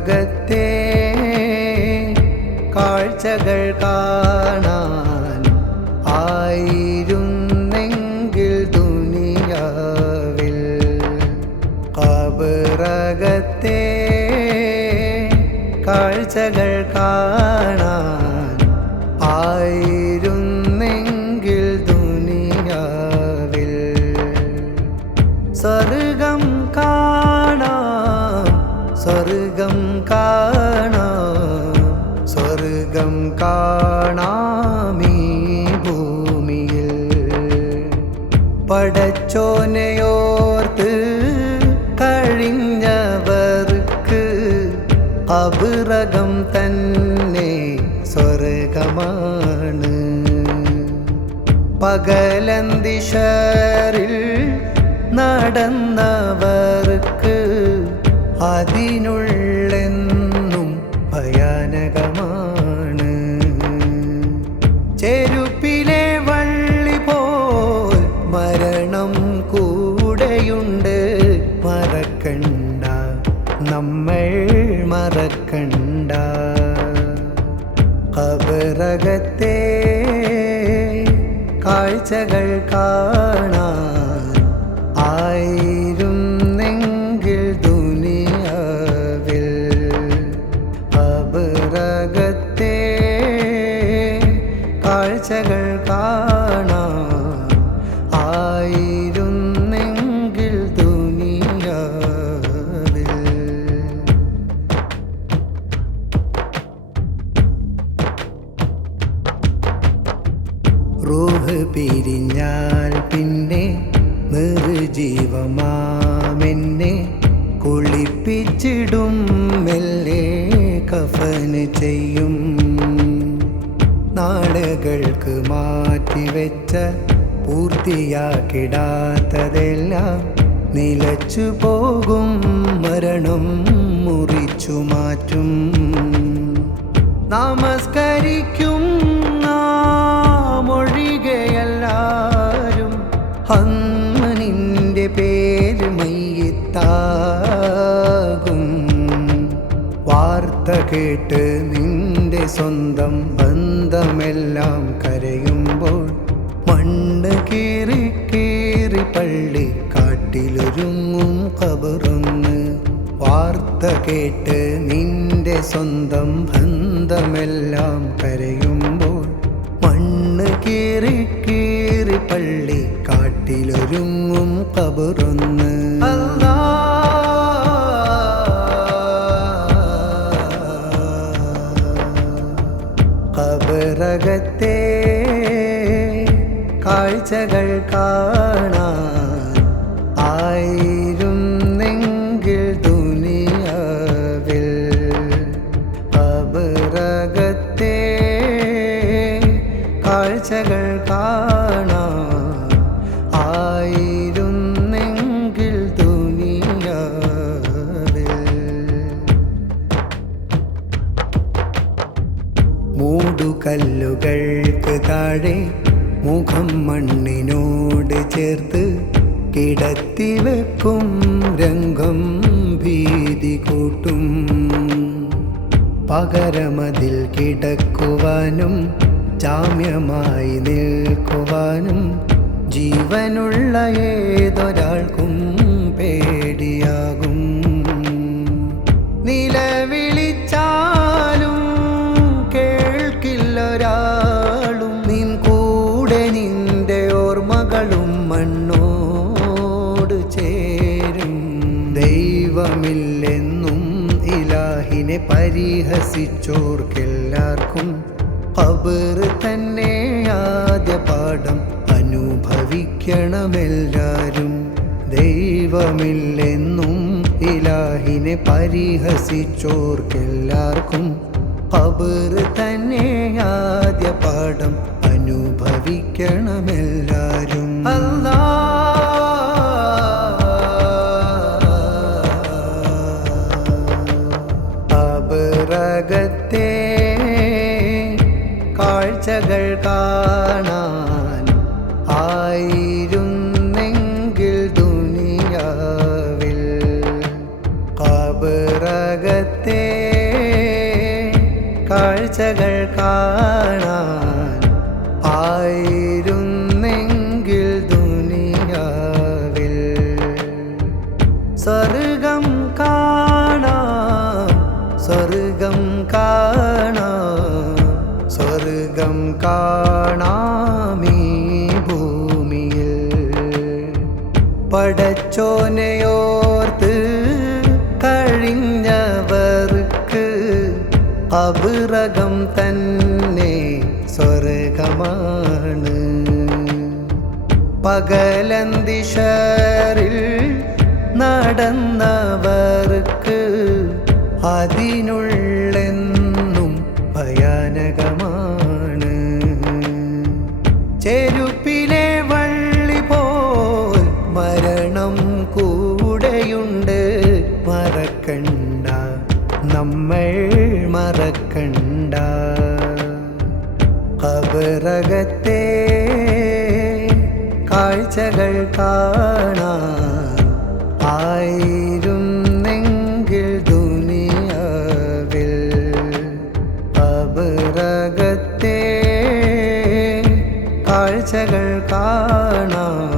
കബറകത്തെ കാഴ്ചകൾ കാണാൻ ആയിരുന്നെങ്കിൽ ദുനിയാവിൽ കബറകത്തെ കാഴ്ചകൾ കാണാൻ ആയിരുന്നെങ്കിൽ ദുനിയാവിൽ സ്വർഗം കാണാം സ്വർഗം കാണാം. സ്വർഗം കാണാമീ ഭൂമിയിൽ. പടച്ചോനയോർത്ത് കഴിഞ്ഞവർക്ക് അപുറകം തന്നെ സ്വർഗമാണ്. പകലന്തിഷറിൽ നടന്നവർക്ക് അതിനുള്ളെന്നും ചെരുപ്പിലെ വള്ളി പോൽ മരണം കൂടെയുണ്ട്. മറക്കണ്ട നമ്മൾ മറക്കണ്ട. കബറകത്തെ കാഴ്ചകൾ കാണാൻ കാഴ്ചകൾ കാണാൻ ആയിരുന്നെങ്കിൽ ദുനിയാവിൽ റൂഹ് പിരിഞ്ഞാൽ പിന്നെ നിർജീവമാമെന്നെ കുളിപ്പിച്ചിടും മെല്ലെ കഫന് ചെയ്യും നാളുകൾക്ക് മാറ്റിവെച്ച പൂർത്തിയാക്കിടാത്തതെല്ലാം നിലച്ചു പോകും മരണം മുറിച്ചു മാറ്റും. നമസ്കരിക്കും നാമൊഴികെയെല്ലാരും ഹന്മനിന്റെ പേര് മയ്യത്താകും. വാർത്ത കേട്ട് നിന്റെ സ്വന്തം ബന്ധമെല്ലാം കരയുമ്പോൾ മണ്ണ് കീറി കീറി പള്ളി കാട്ടിലൊരുങ്ങും കബറുന്ന്. വാർത്ത കേട്ട് നിന്റെ സ്വന്തം ബന്ധമെല്ലാം കരയുമ്പോൾ മണ്ണ് കീറി കീറി പള്ളി കാട്ടിലൊരുങ്ങും കബറൊന്ന്. കബറകത്തെ കാഴ്ചകൾ കാണാൻ ആയിരുന്നെങ്കിൽ ദുനിയാവിൽ കബറകത്തെ കാഴ്ചകൾ മൂടുകല്ലുകൾക്ക് താഴെ മുഖം മണ്ണിനോട് ചേർത്ത് കിടത്തി വെക്കും രംഗം ഭീതി കൂട്ടും. പകരമതിൽ കിടക്കുവാനും ജാമ്യമായി നിൽക്കുവാനും ജീവനുള്ള ഏതൊരാൾക്കും ദൈവമില്ലെന്നും ഇലാഹിനെ പരിഹസിച്ചോർക്കെല്ലാവർക്കും കബറ് തന്നെ ആദ്യ പാഠം അനുഭവിക്കണമെല്ലാരും. ദൈവമില്ലെന്നും ഇലാഹിനെ പരിഹസിച്ചോർക്കെല്ലാവർക്കും കബറ് തന്നെ ആദ്യ പാഠം അനുഭവിക്കണമെല്ലാരും. കാഴ്ചകൾ കാണാൻ ആയിരുന്നെങ്കിൽ ദുനിയാവിൽ കബറകത്തെ കാഴ്ചകൾ കാണാൻ ആയിരുന്നെങ്കിൽ ദുനിയാവിൽ സ്വർഗം കാണാം സ്വർഗം കാണാമീ ഭൂമിയിൽ. പടച്ചോനെയോർത്ത് കഴിഞ്ഞവർക്ക് അവിറകം തന്നെ സ്വർഗമാണ്. പകലന്തിഷറിൽ നടന്നവർക്ക് അതിനുള്ളെന്നും നമ്മൾ മറക്കണ്ട. കബറകത്തെ കാഴ്ചകൾ കാണാൻ ആയിരുന്നെങ്കിൽ ദുനിയാവിൽ കബറകത്തെ കാഴ്ചകൾ കാണാൻ